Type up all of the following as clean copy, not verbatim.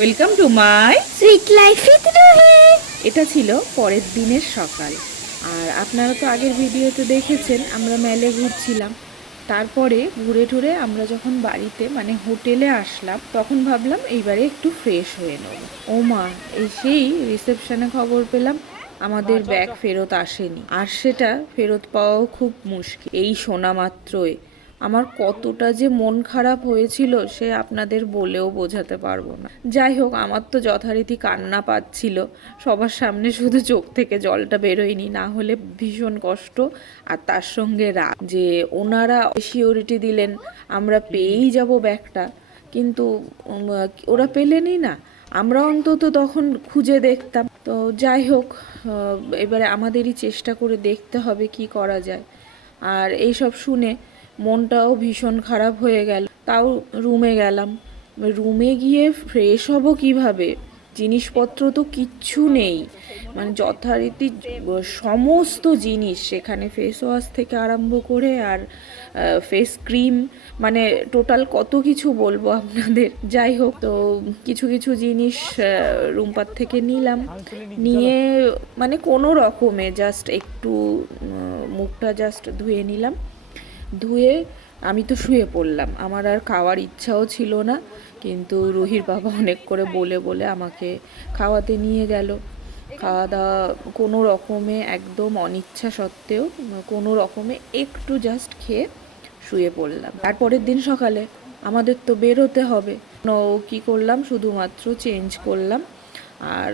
Welcome to my sweet life with Ruhi. এটা ছিল পরের দিনের সকাল। আর আপনারা তো আগের ভিডিওতে দেখেছেন আমরা মেলে ঘুরছিলাম। তারপরে ঘুরে টুরে আমরা যখন বাড়িতে মানে হোটেলে আসলাম তখন ভাবলাম এইবারে একটু ফ্রেশ হয়ে নেব। ও মা, সেই রিসেপশনে খবর পেলাম আমাদের ব্যাগ ফেরত আসেনি, আর সেটা ফেরত পাওয়াও খুব মুশকিল। এই শোনা মাত্রই আমার কতটা যে মন খারাপ হয়েছিল সে আপনাদের বলেও বোঝাতে পারবো না। যাই হোক, আমার তো যথারীতি কান্না পাচ্ছিল, সবার সামনে শুধু চোখ থেকে জলটা বেরোয়নি, না হলে ভীষণ কষ্ট। আর তার সঙ্গে রাগ যে ওনারা সিওরিটি দিলেন আমরা পেয়েই যাব ব্যাগটা, কিন্তু ওরা পেলেনই না। আমরা অন্তত তখন খুঁজে দেখতাম। তো যাই হোক, এবারে আমাদেরই চেষ্টা করে দেখতে হবে কি করা যায়। আর এইসব শুনে মনটাও ভীষণ খারাপ হয়ে গেল। তাও রুমে গেলাম। রুমে গিয়ে ফ্রেশ হব কিভাবে? জিনিসপত্র তো কিচ্ছু নেই, মানে যথারীতি সমস্ত জিনিস সেখানে, ফেস ওয়াশ থেকে আরম্ভ করে আর ফেস ক্রিম, মানে টোটাল কত কিছু বলবো আপনাদের। যাই হোক, তো কিছু কিছু জিনিস রুমপার থেকে নিলাম, নিয়ে মানে কোনো রকমে জাস্ট একটু মুখটা জাস্ট ধুয়ে নিলাম। ধুয়ে আমি তো শুয়ে পড়লাম, আমার আর খাওয়ার ইচ্ছাও ছিল না, কিন্তু রুহির বাবা অনেক করে বলে বলে আমাকে খাওয়াতে নিয়ে গেল। খাওয়া দাওয়া কোনো রকমে, একদম অনিচ্ছা সত্ত্বেও কোনো রকমে একটু জাস্ট খেয়ে শুয়ে পড়লাম। তারপরের দিন সকালে আমাদের তো বেরোতে হবে। কী করলাম, শুধুমাত্র চেঞ্জ করলাম, আর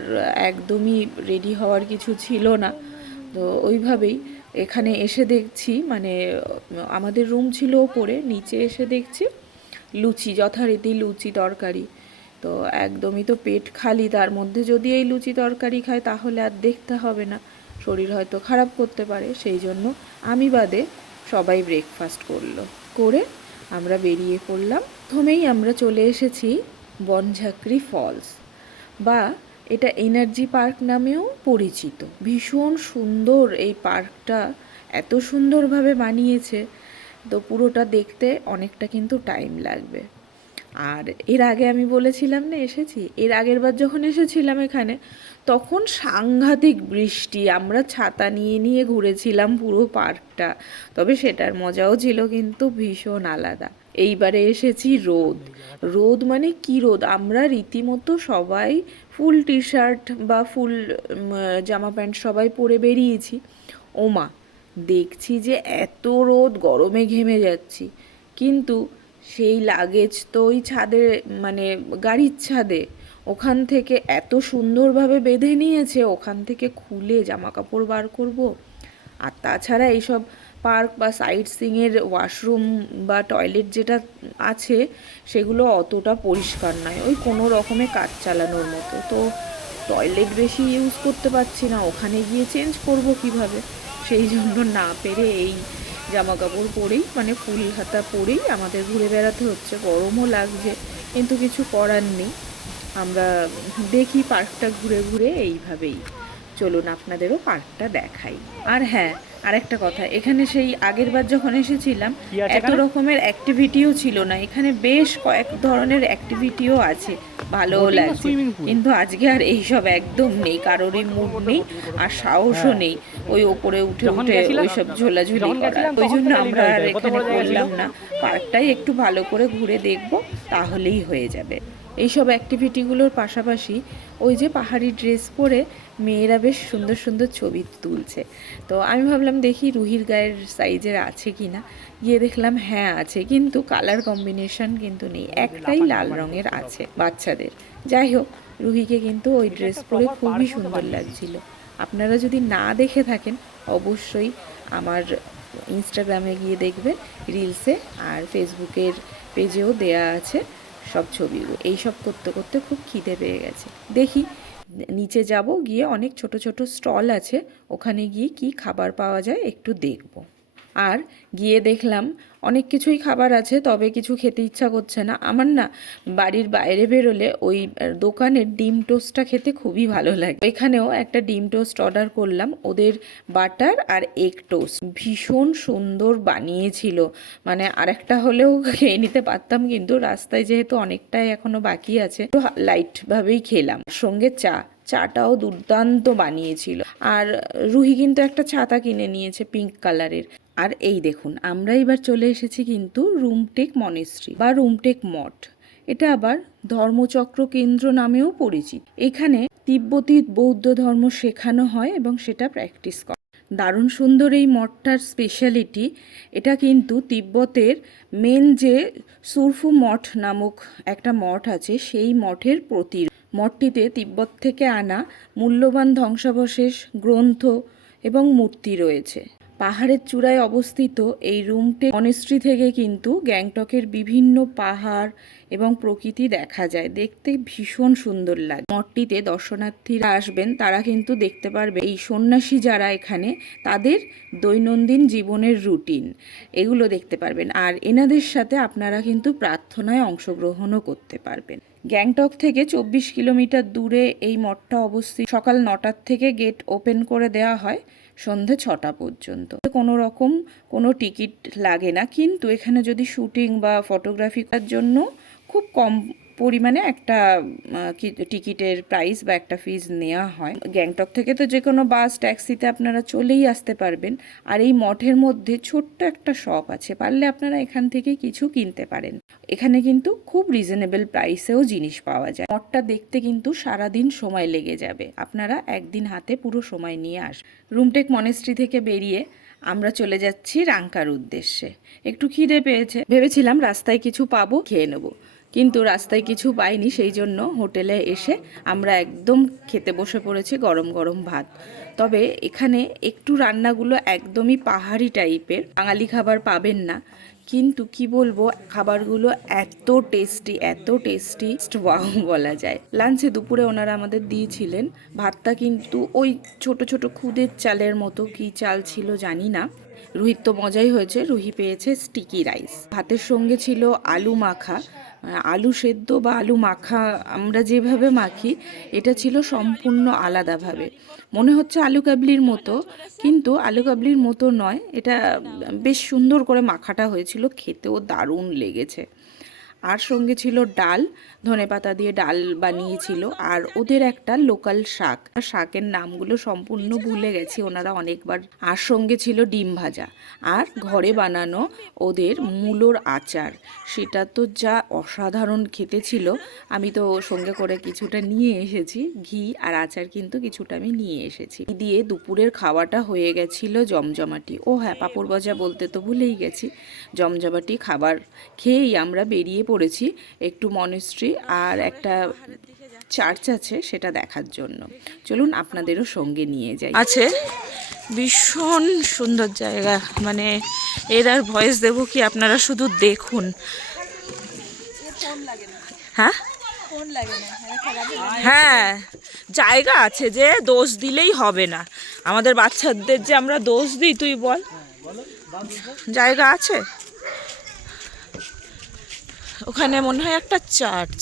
একদমই রেডি হওয়ার কিছু ছিল না। তো ওইভাবেই এখানে এসে দেখছি, মানে আমাদের রুম ছিল ওপরে, নিচে এসে দেখছি লুচি, যথারীতি লুচি তরকারি। তো একদমই তো পেট খালি, তার মধ্যে যদি এই লুচি তরকারি খায় তাহলে আর দেখতে হবে না, শরীর হয়তো খারাপ করতে পারে। সেই জন্য আমি বাদে সবাই ব্রেকফাস্ট করে আমরা বেরিয়ে পড়লাম। প্রথমেই আমরা চলে এসেছি বনঝাঁকড়ি ফলস, বা এটা এনার্জি পার্ক নামেও পরিচিত। ভীষণ সুন্দর এই পার্কটা, এত সুন্দরভাবে বানিয়েছে, তো পুরোটা দেখতে অনেকটা কিন্তু টাইম লাগবে। আর এর আগে আমি বলেছিলাম না এসেছি, এর আগের বার যখন এসেছিলাম এখানে তখন সাংঘাতিক বৃষ্টি, আমরা ছাতা নিয়ে নিয়ে ঘুরেছিলাম পুরো পার্কটা, তবে সেটার মজাও ছিল কিন্তু ভীষণ আলাদা। এইবারে এসেছি রোদ। রোদ মানে কি রোদ, আমরা রীতিমতো সবাই ফুল টি শার্ট বা ফুল জামা প্যান্ট সবাই পরে বেরিয়েছি। ওমা, দেখছি যে এত রোদ, গরমে ঘেমে যাচ্ছি, কিন্তু সেই লাগেজ তো ওই ছাদে, মানে গাড়ির ছাদে, ওখান থেকে এত সুন্দরভাবে বেঁধে নিয়েছে, ওখান থেকে খুলে জামা কাপড় বার করব। আর তাছাড়া এইসব পার্ক বা সাইট সিংয়ের ওয়াশরুম বা টয়লেট যেটা আছে সেগুলো অতটা পরিষ্কার নয়, ওই কোনো রকমে কাজ চালানোর মতো। তো টয়লেট বেশি ইউজ করতে পারছি না, ওখানে গিয়ে চেঞ্জ করব কিভাবে? সেই জন্য না পেরে এই জামা কাপড় পরেই, মানে ফুল হাতা পরেই আমাদের ঘুরে বেড়াতে হচ্ছে। গরমও লাগছে, কিন্তু কিছু করার নেই। আমরা দেখি পার্কটা ঘুরে ঘুরে এইভাবেই। চলুন আপনাদেরও পার্কটা দেখাই। আর হ্যাঁ, আরেকটা কথা, এখানে সেই আগের বার যখন এসেছিলাম এত রকমের অ্যাক্টিভিটিও ছিল না, এখানে বেশ কয়েক ধরনের অ্যাক্টিভিটিও আছে, ভালোও লাগছে। কিন্তু আজকে আর এইসব একদম নেই, কারোরই মুড নেই আর সাহসও নেই ওই ওপরে উঠে উঠে ওইসব ঝোলাঝুলি করা। ওই জন্য আমরা আর এখানে করলাম না, পার্কটাই একটু ভালো করে ঘুরে দেখব, তাহলেই হয়ে যাবে। এইসব অ্যাক্টিভিটিগুলোর পাশাপাশি ওই যে পাহাড়ি ড্রেস পরে মেয়েরা বেশ সুন্দর সুন্দর ছবি তুলছে। তো আমি ভাবলাম দেখি রুহির গায়ের সাইজের আছে কি না, গিয়ে দেখলাম হ্যাঁ আছে, কিন্তু কালার কম্বিনেশন কিন্তু নেই, একটাই লাল রঙের আছে বাচ্চাদের। যাই হোক, রুহিকে কিন্তু ওই ড্রেস পরে খুবই সুন্দর লাগছিল। আপনারা যদি না দেখে থাকেন অবশ্যই আমার ইনস্টাগ্রামে গিয়ে দেখবেন, রিলসে আর ফেসবুকের পেজেও দেয়া আছে সব ছবিগুলো। এইসব করতে করতে খুব খিদে পেয়ে গেছে, দেখি নিচে যাব, গিয়ে অনেক ছোট ছোট স্টল আছে, ওখানে গিয়ে কি খাবার পাওয়া যায় একটু দেখব। আর গিয়ে দেখলাম অনেক কিছুই খাবার আছে, তবে কিছু খেতে ইচ্ছা করছে না আমার। না বাড়ির বাইরে বেরোলে ওই দোকানের ডিম টোস্টটা খেতে খুবই ভালো লাগে। এখানেও একটা ডিম টোস্ট অর্ডার করলাম, ওদের বাটার আর এগ টোস্ট ভীষণ সুন্দর বানিয়েছিল। মানে আরেকটা হলেও খেয়ে নিতে পারতাম, কিন্তু রাস্তায় যেহেতু অনেকটাই এখনো বাকি আছে তো লাইটভাবেই খেলাম। সঙ্গে চাটাও দুর্দান্ত বানিয়েছিল। আর রুহি কিন্তু একটা ছাতা কিনে নিয়েছে পিঙ্ক কালারের। আর এই দেখুন, আমরা এবার চলে এসেছি কিন্তু রুমটেক মনেস্ট্রি বা রুমটেক মঠ। এটা আবার ধর্মচক্র কেন্দ্র নামেও পরিচিত। এখানে তিব্বতী বৌদ্ধ ধর্ম শেখানো হয় এবং সেটা প্র্যাকটিস করে। দারুণ সুন্দর এই মঠটার স্পেশালিটি, এটা কিন্তু তিব্বতের মেন যে সুরফু মঠ নামক একটা মঠ আছে সেই মঠের মঠটিতে তিব্বত থেকে আনা মূল্যবান ধ্বংসাবশেষ, গ্রন্থ এবং মূর্তি রয়েছে। পাহাড়ের চূড়ায় অবস্থিত এই রুমটেক মনেস্ট্রি থেকে কিন্তু গ্যাংটকের বিভিন্ন পাহাড় এবং প্রকৃতি দেখা যায়। দেখতে ভীষণ সুন্দর লাগে। মঠটিতে দর্শনার্থীরা আসবেন, তারা কিন্তু দেখতে পারবে এই সন্ন্যাসী যারা এখানে, তাদের দৈনন্দিন জীবনের রুটিন এগুলো দেখতে পারবেন। আর এনাদের সাথে আপনারা কিন্তু প্রার্থনায় অংশগ্রহণও করতে পারবেন। গ্যাংটক থেকে 24 কিলোমিটার দূরে এই মঠটা অবস্থিত। সকাল 9টার থেকে গেট ওপেন করে দেওয়া হয় সন্ধে 6টা পর্যন্ত। কোনো টিকিট লাগে না, কিন্তু এখানে যদি শুটিং বা ফটোগ্রাফি করার জন্য খুব কম পরিমাণে একটা টিকিটের প্রাইস বা একটা ফিজ নেওয়া হয়। গ্যাংটক থেকে তো যে কোনো বাস ট্যাক্সিতে আপনারা চলেই আসতে পারবেন। আর এই মঠের মধ্যে ছোট্ট একটা শপ আছে, পারলে আপনারা এখান থেকে কিছু কিনতে পারেন। এখানে কিন্তু খুব রিজনেবল প্রাইসেও জিনিস পাওয়া যায়। মঠটা দেখতে কিন্তু সারাদিন সময় লেগে যাবে, আপনারা একদিন হাতে পুরো সময় নিয়ে আসবেন। রুমটেক মনেস্ট্রি থেকে বেরিয়ে আমরা চলে যাচ্ছি রাংকার উদ্দেশ্যে। একটু খিদে পেয়েছে, ভেবেছিলাম রাস্তায় কিছু পাবো, খেয়ে নেবো, কিন্তু রাস্তায় কিছু পাইনি। সেই জন্য হোটেলে এসে আমরা একদম খেতে বসে পড়েছি গরম গরম ভাত। তবে এখানে একটু রান্নাগুলো একদমই পাহাড়ি টাইপের, বাঙালি খাবার পাবেন না। কিন্তু কি বলবো, খাবারগুলো এত টেস্টি ওয়াও বলা যায়। লাঞ্চে দুপুরে ওনারা আমাদের দিয়েছিলেন ভাতটা, কিন্তু ওই ছোট ছোট খুদের চালের মতো, কি চাল ছিল জানি না। রুহির তো মজাই হয়েছে, রুহি পেয়েছে স্টিকি রাইস। ভাতের সঙ্গে ছিল আলু মাখা, আলু সেদ্ধ বা আলু মাখা আমরা যেভাবে মাখি, এটা ছিল সম্পূর্ণ আলাদাভাবে। মনে হচ্ছে আলু কাবলির মতো, কিন্তু আলু কাবলির মতো নয়। এটা বেশ সুন্দর করে মাখাটা হয়েছিল, খেতেও দারুণ লেগেছে। আর সঙ্গে ছিল ডাল, ধনেপাতা দিয়ে ডাল বানিয়েছিল। আর ওদের একটা লোকাল শাকের নামগুলো সম্পূর্ণ ভুলে গেছি, ওনারা অনেকবার। আর সঙ্গে ছিল ডিম ভাজা আর ঘরে বানানো ওদের মূলোর আচার। সেটা তো যা অসাধারণ খেতে ছিল। আমি তো সঙ্গে করে কিছুটা নিয়ে এসেছি, ঘি আর আচার কিন্তু কিছুটা আমি নিয়ে এসেছি। দিয়ে দুপুরের খাওয়াটা হয়ে গেছিল জমজমাটি। ও হ্যাঁ, পাঁপড় ভাজা বলতে তো ভুলেই গেছি। জমজমাটি খাবার খেয়েই আমরা বেরিয়ে পড়েছি একটু মনেস্ট্রি আর একটা চার্চ আছে সেটা দেখার জন্য। চলুন আপনাদেরও সঙ্গে নিয়ে যাই। আছে ভীষণ সুন্দর জায়গা, মানে এর আর ভয়েস দেবো কি, আপনারা শুধু দেখুন। হ্যাঁ হ্যাঁ, জায়গা আছে, যে দোষ দিলেই হবে না। আমাদের বাচ্চাদের যে আমরা দোষ দিই, তুই বল, জায়গা আছে। ওখানে মনে হয় একটা চার্চ।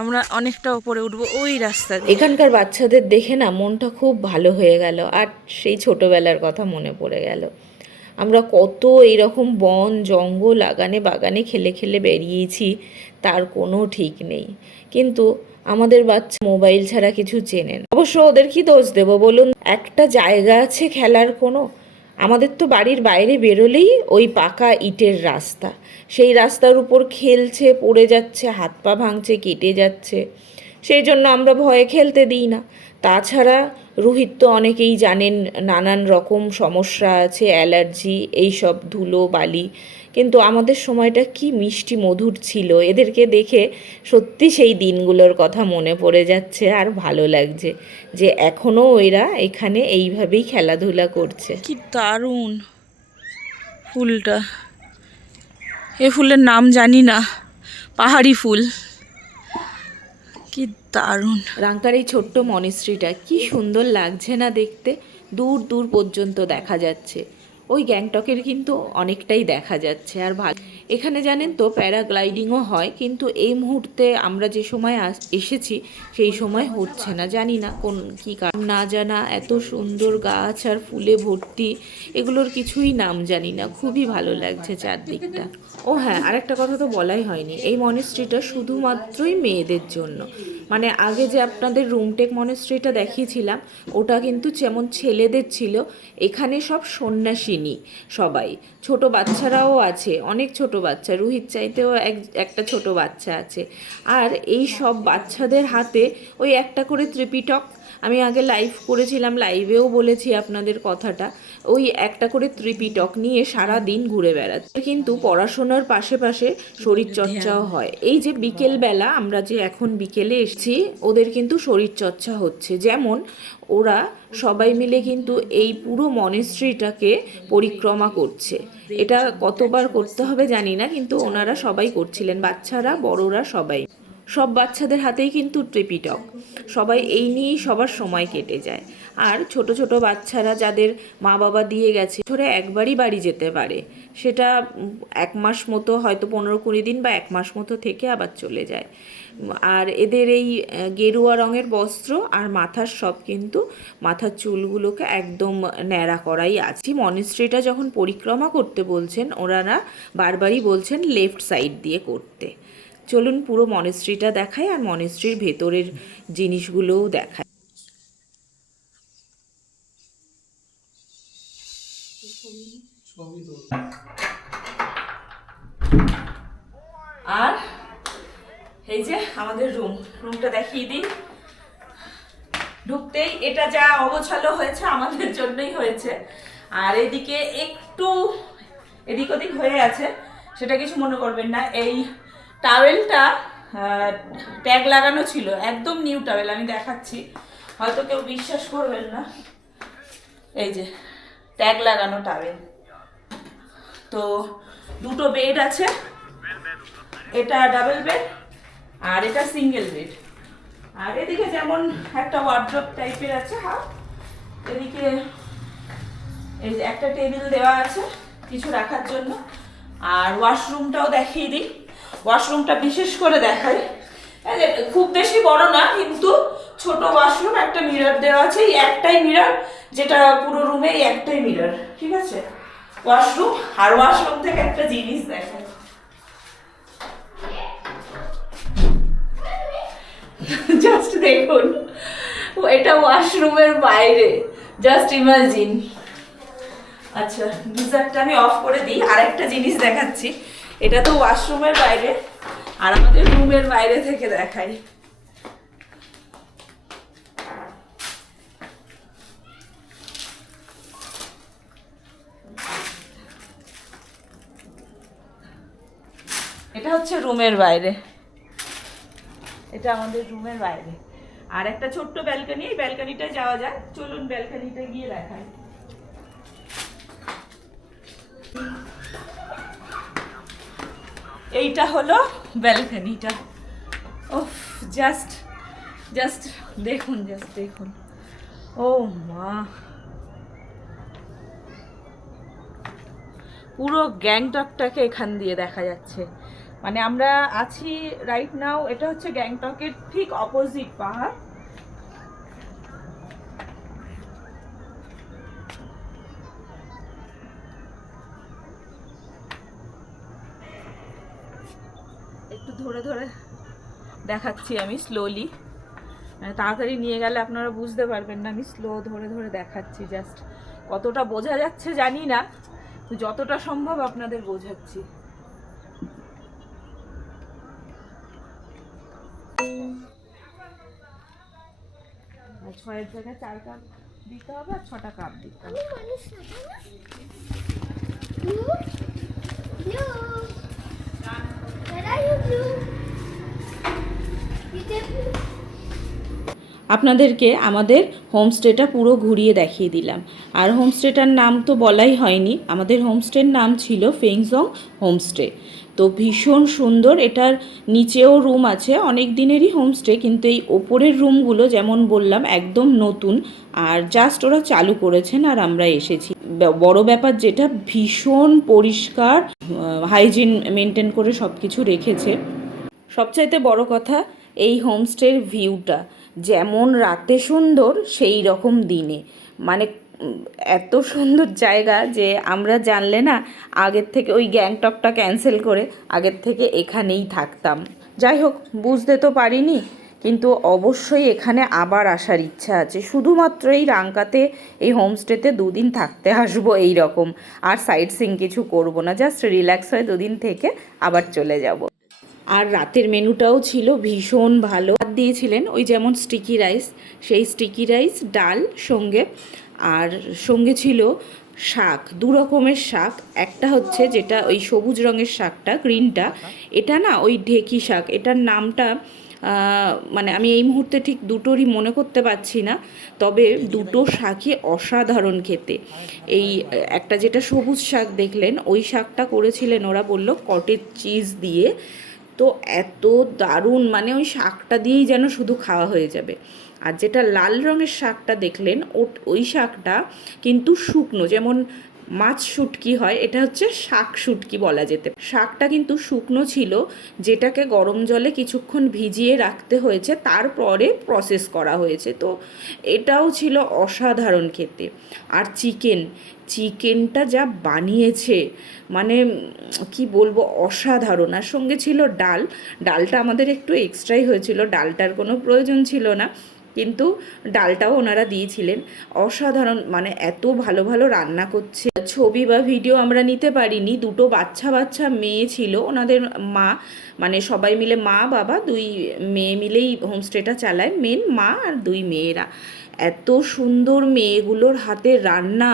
আমরা অনেকটা উপরে উঠবো ওই রাস্তা। এখানকার বাচ্চাদের দেখে না মনটা খুব ভালো হয়ে গেল, আর সেই ছোটবেলার কথা মনে পড়ে গেল। আমরা কত এইরকম বন জঙ্গল বাগানে খেলে খেলে বেরিয়েছি, তার কোনো ঠিক নেই। কিন্তু আমাদের বাচ্চা মোবাইল ছাড়া কিছু চেনে না। অবশ্য ওদের কি দোষ দেবো বলুন, একটা জায়গা আছে খেলার কোনো। আমাদের তো বাড়ির বাইরে বেরোলেই ওই পাকা ইটের রাস্তা, সেই রাস্তার উপর খেলছে, পড়ে যাচ্ছে, হাত পা ভাঙছে, কেটে যাচ্ছে। সেই জন্য আমরা ভয়ে খেলতে দিই না। তাছাড়া রোহিত তো অনেকেই জানেন নানান রকম সমস্যা আছে, অ্যালার্জি, এইসব ধুলো বালি। কিন্তু আমাদের সময়টা কি মিষ্টি মধুর ছিল, এদেরকে দেখে সত্যি সেই দিনগুলোর কথা মনে পড়ে যাচ্ছে। আর ভালো লাগছে যে এখনও এরা এখানে এইভাবেই খেলাধুলা করছে। কি দারুণ ফুলটা, এ ফুলের নাম জানি না, পাহাড়ি ফুল, কি দারুণ। রাঙ্কার এই ছোট্ট মনেস্ট্রিটা কি সুন্দর লাগছে না দেখতে, দূর দূর পর্যন্ত দেখা যাচ্ছে। ওই গ্যাংটকের কিন্তু অনেকটাই দেখা যাচ্ছে। আর ভালো, এখানে জানেন তো প্যারাগ্লাইডিংও হয়, কিন্তু এই মুহূর্তে আমরা যে সময় এসেছি সেই সময় হচ্ছে না, জানি না কোন কী কারণ, না জানা এত সুন্দর গাছ আর ফুলে ভর্তি, এগুলোর কিছুই নাম জানি না। খুবই ভালো লাগছে চারদিকটা। ও হ্যাঁ, আরেকটা কথা তো বলাই হয়নি, এই মনেস্ট্রিটা শুধুমাত্রই মেয়েদের জন্য। মানে আগে যে আপনাদের রুমটেক মনেস্ট্রিটা দেখিয়েছিলাম ওটা কিন্তু যেমন ছেলেদের ছিল, এখানে সব সন্ন্যাসিনী সবাই, ছোট বাচ্চারাও আছে, অনেক ছোট বাচ্চা, রুহিত চাইতেও একটা ছোট বাচ্চা আছে। আর এই সব বাচ্চাদের হাতে ওই একটা করে ত্রিপিটক, আমি আগে লাইভ করেছিলাম, লাইভেও বলেছি আপনাদের কথাটা, ওই একটা করে ত্রিপিটক নিয়ে সারা দিন ঘুরে বেড়াচ্ছে। কিন্তু পড়াশোনার পাশে পাশে শরীরচর্চাও হয়। এই যে বিকেলবেলা আমরা যে এখন বিকেলে এসেছি, ওদের কিন্তু শরীরচর্চা হচ্ছে। যেমন ওরা সবাই মিলে কিন্তু এই পুরো মনেস্ট্রিটাকে পরিক্রমা করছে। এটা কতবার করতে হবে জানি না, কিন্তু ওনারা সবাই করছিলেন, বাচ্চারা বড়রা সবাই। সব বাচ্চাদের হাতেই কিন্তু ত্রিপিটক, সবাই এই নিয়েই সবার সময় কেটে যায়। আর ছোট ছোট বাচ্চারা যাদের মা বাবা দিয়ে গেছে, ধরে একবারই বাড়ি যেতে পারে, সেটা 1 মাস মতো, হয়তো 15-20 দিন বা 1 মাস মতো থেকে আবার চলে যায়। আর এদের এই গেরুয়া রঙের বস্ত্র আর মাথার সব কিন্তু, মাথার চুলগুলোকে একদম ন্যাড়া করাই আছে। মনেস্ট্রিটা যখন পরিক্রমা করতে বলছেন ওনারা, বারবারই বলছেন লেফট সাইড দিয়ে করতে। চলুন পুরো মনেস্ট্রিটা দেখাই আর মনেস্ট্রির ভেতরের জিনিসগুলোও দেখাই। আর এই যে আমাদের রুমটা দেখিয়ে দিই। ঢুকতেই এটা যা অগোছালো হয়েছে আমাদের জন্যই হয়েছে। আর এদিকে একটু এদিক ওদিক হয়ে আছে, সেটা কিছু মনে করবেন না। এই টাওয়েলটা ট্যাগ লাগানো ছিল, একদম নিউ টাওয়েল, আমি দেখাচ্ছি, হয়তো কেউ বিশ্বাস করবেন না। এই যে ট্যাগ লাগানো টাওয়েল। তো দুটো বেড আছে, এটা ডাবল বেড আর এটা সিঙ্গেল বেড। আর এদিকে যেমন একটা ওয়ার্ড্রপ টাইপের আছে, এদিকে এই যে একটা টেবিল দেওয়া আছে কিছু রাখার জন্য। আর ওয়াশরুমটাও দেখিয়ে দিই, ওয়াশরুমটা বিশেষ করে দেখাই। খুব বেশি বড় না, কিন্তু ছোট ওয়াশরুম, একটা মিরর দেওয়া আছে, এই একটাই মিরর, যেটা পুরো রুমে এই একটাই মিরর, ঠিক আছে ওয়াশরুম। আর ওয়াশরুম থেকে একটা জিনিস দেখাই, জাস্ট দেখুন, এটা ওয়াশরুমের বাইরে, জাস্ট ইমাজিন। আচ্ছা গিজারটা আমি অফ করে দিই, আরেকটা জিনিস দেখাচ্ছি। এটা তো ওয়াশরুমের বাইরে, আর আমাদের রুমের বাইরে থেকে দেখাই। এটা হচ্ছে রুমের বাইরে, এটা আমাদের রুমের বাইরে। আর একটা ছোট্ট ব্যালকনি, এই ব্যালকনিটায় যাওয়া যায়, চলুন ব্যালকনিটা গিয়ে দেখাই। এইটা হলো ব্যালকনিটা। ওহ জাস্ট জাস্ট দেখুন, জাস্ট দেখুন, ও মা, পুরো গ্যাংটকটাকে এখান দিয়ে দেখা যাচ্ছে। মানে আমরা আছি রাইট নাও, এটা হচ্ছে গ্যাংটকের ঠিক অপোজিট পাহাড়। একটু ধরে ধরে দেখাচ্ছি আমি স্লোলি, মানে তাড়াতাড়ি নিয়ে গেলে আপনারা বুঝতে পারবেন না, আমি স্লো ধরে ধরে দেখাচ্ছি। জাস্ট কতটা বোঝা যাচ্ছে জানি না, যতটা সম্ভব আপনাদের বোঝাচ্ছি। আর 6-এর জায়গায় 4 কাপ দিতে হবে, আর 6টা কাপ দিতে হবে। আপনাদেরকে আমাদের হোমস্টেটা পুরো ঘুরিয়ে দেখিয়ে দিলাম। আর হোমস্টেটার নাম তো বলাই হয়নি, আমাদের হোমস্টের নাম ছিল ফেংজং হোমস্টে। তো ভীষণ সুন্দর। এটার নিচেও রুম আছে, অনেক দিনেরই হোমস্টে, কিন্তু এই ওপরের রুমগুলো যেমন বললাম একদম নতুন, আর জাস্ট ওরা চালু করেছেন আর আমরা এসেছি। বড় ব্যাপার যেটা, ভীষণ পরিষ্কার, হাইজিন মেনটেন করে সব কিছু রেখেছে। সবচাইতে বড় কথা এই হোমস্টের ভিউটা যেমন রাতে সুন্দর সেই রকম দিনে, মানে এত সুন্দর জায়গা যে আমরা জানলে না আগের থেকে ওই গ্যাংটকটা ক্যান্সেল করে আগের থেকে এখানেই থাকতাম। যাই হোক, বুঝতে তো পারিনি, কিন্তু অবশ্যই এখানে আবার আসার ইচ্ছা আছে। শুধুমাত্র এই রাংকাতে এই হোমস্টেতে 2 দিন থাকতে আসবো এই রকম, আর সাইট সিং কিছু করব না, জাস্ট রিল্যাক্স হয়ে 2 দিন থেকে আবার চলে যাব। আর রাতের মেনুটাও ছিল ভীষণ ভালো। দিয়েছিলেন ওই যেমন স্টিকি রাইস, সেই স্টিকি রাইস, ডাল সঙ্গে, আর সঙ্গে ছিল শাক, 2 রকমের শাক। একটা হচ্ছে যেটা ওই সবুজ রঙের শাকটা, গ্রিনটা, এটা না ওই ঢেকি শাক, এটার নামটা মানে আমি এই মুহূর্তে ঠিক দুটোরই মনে করতে পারছি না, তবে দুটো শাকই অসাধারণ খেতে। এই একটা যেটা সবুজ শাক দেখলেন, ওই শাকটা করেছিলেন ওরা বলল কটেজ চিজ দিয়ে, তো এত দারুণ, মানে ওই শাকটা দিয়েই যেন শুধু খাওয়া হয়ে যাবে। আর যেটা লাল রঙের শাকটা দেখলেন, ওই শাকটা কিন্তু শুকনো, যেমন মাছ শুটকি হয়, এটা হচ্ছে শাক শুটকি বলা যেতে। শাকটা কিন্তু শুকনো ছিল, যেটাকে গরম জলে কিছুক্ষণ ভিজিয়ে রাখতে হয়েছে, তারপরে প্রসেস করা হয়েছে। তো এটাও ছিল অসাধারণ খেতে। আর চিকেনটা যা বানিয়েছে, মানে কি বলবো, অসাধারণ। আর সঙ্গে ছিল ডালটা আমাদের একটু এক্সট্রাই হয়েছিল, ডালটার কোনো প্রয়োজন ছিল না, কিন্তু ডালটাও ওনারা দিয়েছিলেন। অসাধারণ, মানে এত ভালো ভালো রান্না করছে। ছবি বা ভিডিও আমরা নিতে পারিনি, 2 বাচ্চা মেয়ে ছিল, ওনাদের মা, মানে সবাই মিলে, মা বাবা 2 মেয়ে মিলেই হোমস্টেটা চালায়, মেন মা আর 2 মেয়েরা। এত সুন্দর মেয়েগুলোর হাতে রান্না,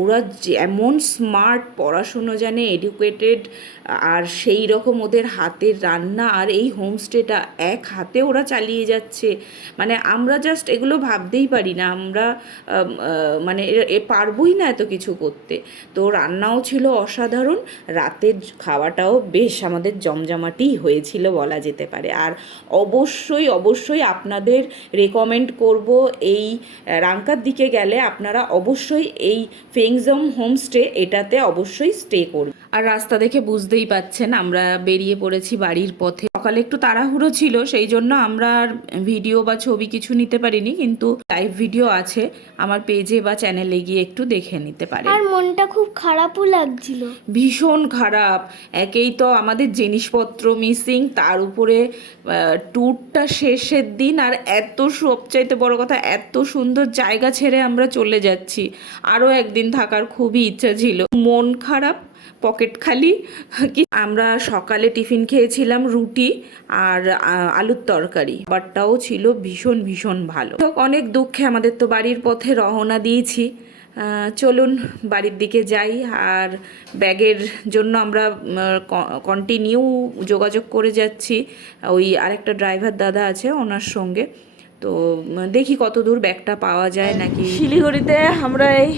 ওরা যেমন স্মার্ট, পড়াশুনো জানে, এডুকেটেড, আর সেই রকম ওদের হাতের রান্না, আর এই হোমস্টেটা এক হাতে ওরা চালিয়ে যাচ্ছে। মানে আমরা জাস্ট এগুলো ভাবতেই পারি না, আমরা মানে পারবই না এত কিছু করতে। তো রান্নাও ছিল অসাধারণ, রাতের খাওয়াটাও বেশ আমাদের জমজমাটিই হয়েছিল বলা যেতে পারে। আর অবশ্যই আপনাদের রেকমেন্ড করব, এই রাংকার দিকে গেলে আপনারা অবশ্যই এই ফেংজম হোমস্টে, এটাতে অবশ্যই স্টে করুন। আর রাস্তা দেখে বুঝতেই পাচ্ছেন আমরা বেরিয়ে পড়েছি বাড়ির পথে। সকালে একটু তাড়াহুড়ো ছিল, সেই জন্য আমরা আর ভিডিও বা ছবি কিছু নিতে পারিনি, কিন্তু লাইভ ভিডিও আছে আমার পেজে বা চ্যানেলে, গিয়ে একটু দেখে নিতে পারেন। আর মনটা খুব খারাপও লাগছিল, ভীষণ খারাপ। একেই তো আমাদের জিনিসপত্র মিসিং, তার উপরে ট্যুরটা শেষের দিন, আর এত, সবচাইতে বড় কথা, এত সুন্দর জায়গা ছেড়ে আমরা চলে যাচ্ছি। আরও একদিন থাকার খুবই ইচ্ছা ছিল, মন খারাপ, পকেট খালি। কি আমরা সকালে টিফিন খেয়েছিলাম রুটি আর আলুর তরকারি, খাবারটাও ছিল ভীষণ ভালো। অনেক দুঃখে আমাদের তো বাড়ির পথে রওনা দিয়েছি। চলুন বাড়ির দিকে যাই। আর ব্যাগের জন্য আমরা কন্টিনিউ যোগাযোগ করে যাচ্ছি ওই আরেকটা ড্রাইভার দাদা আছে ওনার সঙ্গে। তো দেখি কত দূর ব্যাগটা পাওয়া যায় নাকি। শিলিগুড়িতে আমরা এই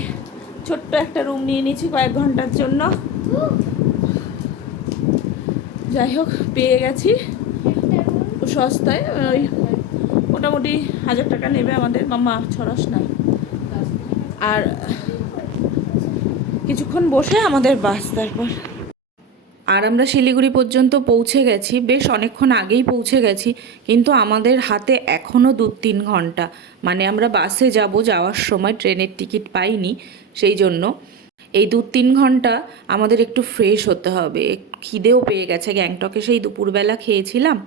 ছোট্ট একটা রুম নিয়ে নিয়েছি কয়েক ঘন্টার জন্য। যাই হোক, পেয়ে গেছি সস্তায়, ওই মোটামুটি 1000 টাকা নেবে আমাদের। মামা ছড়াস না। আর কিছুক্ষণ বসে আমাদের বাস, তারপর আর আমরা শিলিগুড়ি পর্যন্ত পৌঁছে গেছি, বেশ অনেকক্ষণ আগেই পৌঁছে গেছি, কিন্তু আমাদের হাতে এখনও 2-3 ঘন্টা। মানে আমরা বাসে যাওয়ার সময় ট্রেনের টিকিট পাইনি, সেই জন্য এই 2-3 ঘন্টা আমাদের একটু ফ্রেশ হতে হবে। খিদেও পেয়ে গেছে, গ্যাংটকে সেই দুপুরবেলা খেয়েছিলাম,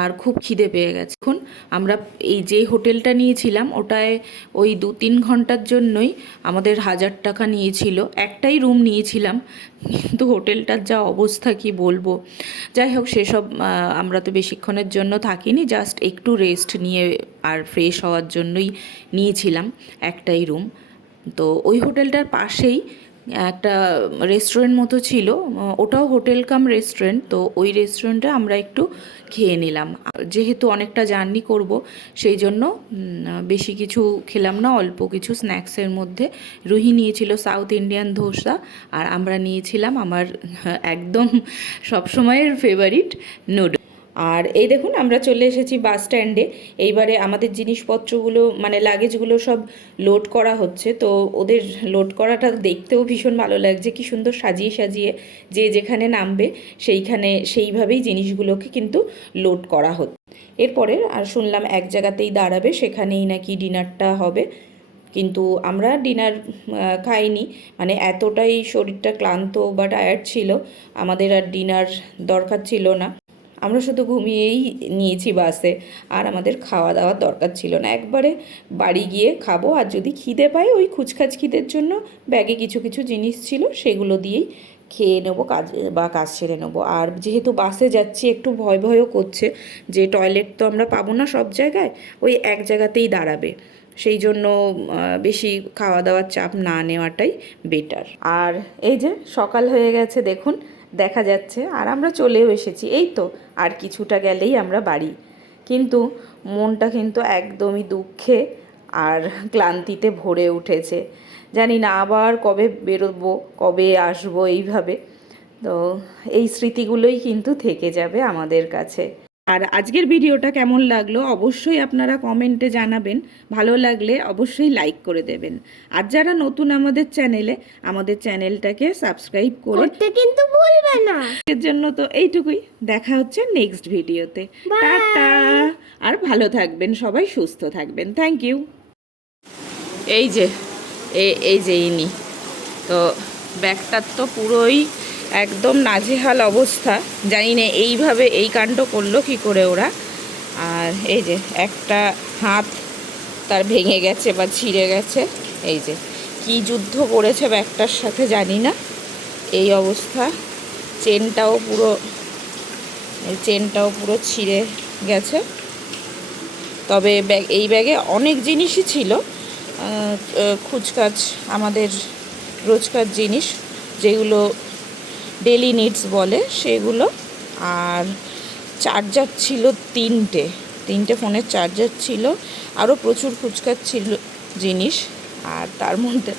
আর খুব খিদে পেয়ে গেছে। এখন আমরা এই যে হোটেলটা নিয়েছিলাম, ওটায় ওই 2-3 ঘন্টার জন্যই আমাদের 1000 টাকা নিয়েছিল। একটাই রুম নিয়েছিলাম, কিন্তু হোটেলটার যা অবস্থা কি বলবো। যাই হোক, সেসব আমরা তো বেশিক্ষণের জন্য থাকিনি, জাস্ট একটু রেস্ট নিয়ে আর ফ্রেশ হওয়ার জন্যই নিয়েছিলাম একটাই রুম। তো ওই হোটেলটার পাশেই একটা রেস্টুরেন্ট মতো ছিল, ওটাও হোটেল কাম রেস্টুরেন্ট। তো ওই রেস্টুরেন্টে আমরা একটু খেয়ে নিলাম। যেহেতু অনেকটা জার্নি করব, সেই জন্য বেশি কিছু খেলাম না, অল্প কিছু স্ন্যাক্সের মধ্যে। রুহি নিয়েছিল সাউথ ইন্ডিয়ান ধোসা, আর আমরা নিয়েছিলাম আমার একদম সবসময়ের ফেভারিট নুডল। আর এই দেখুন আমরা চলে এসেছি বাস স্ট্যান্ডে। এইবারে আমাদের জিনিসপত্রগুলো মানে লাগেজগুলো সব লোড করা হচ্ছে। তো ওদের লোড করাটা দেখতেও ভীষণ ভালো লাগছে, কি সুন্দর সাজিয়ে সাজিয়ে যে যেখানে নামবে সেইভাবেই জিনিসগুলোকে কিন্তু লোড করা হচ্ছে। এরপরে আর শুনলাম এক জায়গাতেই দাঁড়াবে, সেখানেই নাকি ডিনারটা হবে। কিন্তু আমরা ডিনার খাইনি, মানে এতটাই শরীরটা ক্লান্ত বা টায়ার্ড ছিল, আমাদের আর ডিনার দরকার ছিল না। আমরা শুধু ঘুমিয়েই নিয়েছি বাসে, আর আমাদের খাওয়া দাওয়ার দরকার ছিল না। একবারে বাড়ি গিয়ে খাবো, আর যদি খিদে পাই ওই খুচখাচ খিদের জন্য ব্যাগে কিছু কিছু জিনিস ছিল সেগুলো দিয়েই খেয়ে নেবো, কাজ সেরে নেবো। আর যেহেতু বাসে যাচ্ছি একটু ভয় ভয়ও করছে যে টয়লেট তো আমরা পাবো না সব জায়গায়, ওই এক জায়গাতেই দাঁড়াবে, সেই জন্য বেশি খাওয়া দাওয়ার চাপ না নেওয়াটাই বেটার। আর এই যে সকাল হয়ে গেছে দেখুন, দেখা যাচ্ছে, আর আমরা চলেও এসেছি। এই তো আর কিছুটা গেলেই আমরা বাড়ি। কিন্তু মনটা কিন্তু একদমই দুঃখে আর ক্লান্তিতে ভরে উঠেছে। জানি না আবার কবে বেরোবো, কবে আসবো এইভাবে। তো এই স্মৃতিগুলোই কিন্তু থেকে যাবে আমাদের কাছে। আর আজকের ভিডিওটা কেমন লাগলো অবশ্যই আপনারা কমেন্টে জানাবেন। ভালো লাগলে অবশ্যই লাইক করে দেবেন। আর যারা নতুন আমাদের চ্যানেলটাকে সাবস্ক্রাইব করতে কিন্তু ভুলবে না। এর জন্য তো এইটুকুই, দেখা হচ্ছে নেক্সট ভিডিওতে। টাটা। আর ভালো থাকবেন সবাই, সুস্থ থাকবেন। Thank you. এই যে এই যে ইনি তো, ব্যাগটার তো পুরোই একদম নাজেহাল অবস্থা। জানি না এইভাবে এই কাণ্ড করলো কি করে ওরা। আর এই যে একটা হাত তার ভেঙে গেছে বা ছিঁড়ে গেছে। এই যে কি যুদ্ধ করেছে ব্যাগটার সাথে জানি না, এই অবস্থা। চেনটাও পুরো ছিঁড়ে গেছে। তবে এই ব্যাগে অনেক জিনিসই ছিল, খুচকাচ আমাদের রোজকার জিনিস যেগুলো ডেলি নিডস বলে সেগুলো। আর চার্জার ছিল তিনটে ফোনের চার্জার ছিল, আরও প্রচুর খুচকাচ ছিল জিনিস। আর তার মধ্যে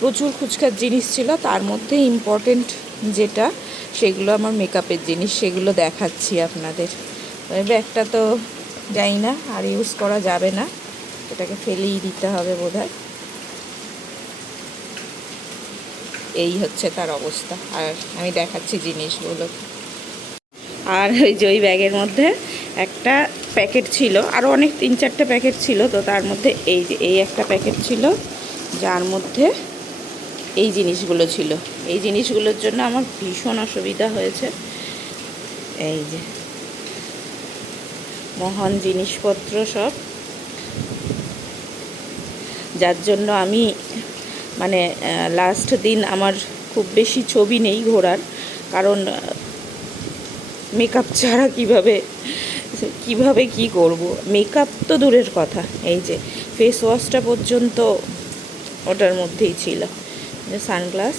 প্রচুর খুচকাচ জিনিস ছিল, তার মধ্যে ইম্পর্টেন্ট যেটা সেগুলো আমার মেকআপের জিনিস, সেগুলো দেখাচ্ছি আপনাদের। ব্যাগটা তো জানি না আর ইউজ করা যাবে না, এটাকে ফেলেই দিতে হবে বোধহয়। এই হচ্ছে তার অবস্থা। আর আমি দেখাচ্ছি জিনিসগুলো। আর ওই ব্যাগের মধ্যে একটা প্যাকেট ছিল, আরও অনেক 3-4টে প্যাকেট ছিল। তো তার মধ্যে এই একটা প্যাকেট ছিল, যার মধ্যে এই জিনিসগুলো ছিল। এই জিনিসগুলোর জন্য আমার ভীষণ অসুবিধা হয়েছে। এই যে মহান জিনিসপত্র সব, যার জন্য আমি মানে লাস্ট দিন আমার খুব বেশি ছবি নেই ঘোরার, কারণ মেকআপ ছাড়া কিভাবে কি করব। মেকআপ তো দূরের কথা, এই যে ফেস ওয়াশটা পর্যন্ত ওটার মধ্যেই ছিল। যে সানগ্লাস,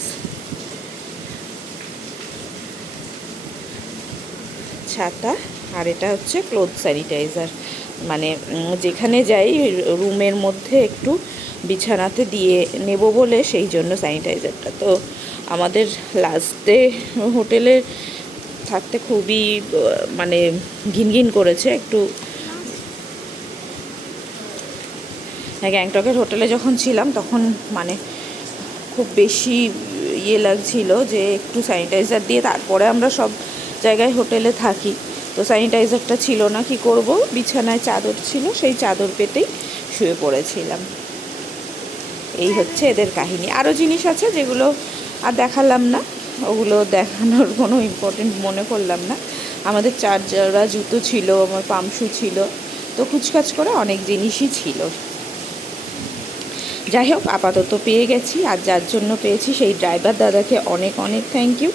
ছাতা, আর এটা হচ্ছে ক্লোথ স্যানিটাইজার। মানে যেখানে যাই রুমের মধ্যে একটু বিছানাতে দিয়ে নেব বলে, সেই জন্য স্যানিটাইজারটা। তো আমাদের লাস্টে হোটেলে থাকতে খুবই মানে ঘিনঘিন করেছে একটু। গ্যাংটকের হোটেলে যখন ছিলাম তখন মানে খুব বেশি লাগছিল যে একটু স্যানিটাইজার দিয়ে তারপরে আমরা সব জায়গায় হোটেলে থাকি। তো স্যানিটাইজারটা ছিল না, কি করব, বিছানায় চাদর ছিল, সেই চাদর পেতেই শুয়ে পড়েছিলাম। এই হচ্ছে এদের কাহিনী। আরও জিনিস আছে যেগুলো আর দেখালাম না, ওগুলো দেখানোর কোনো ইম্পর্টেন্ট মনে করলাম না। আমাদের চার্জাররা জুতো ছিল, আমার পামশু ছিল, তো কুচকাচ করে অনেক জিনিসই ছিল। যাই হোক, আপাতত পেয়ে গেছি। আর যার জন্য পেয়েছি সেই ড্রাইভার দাদাকে অনেক অনেক থ্যাংক ইউ।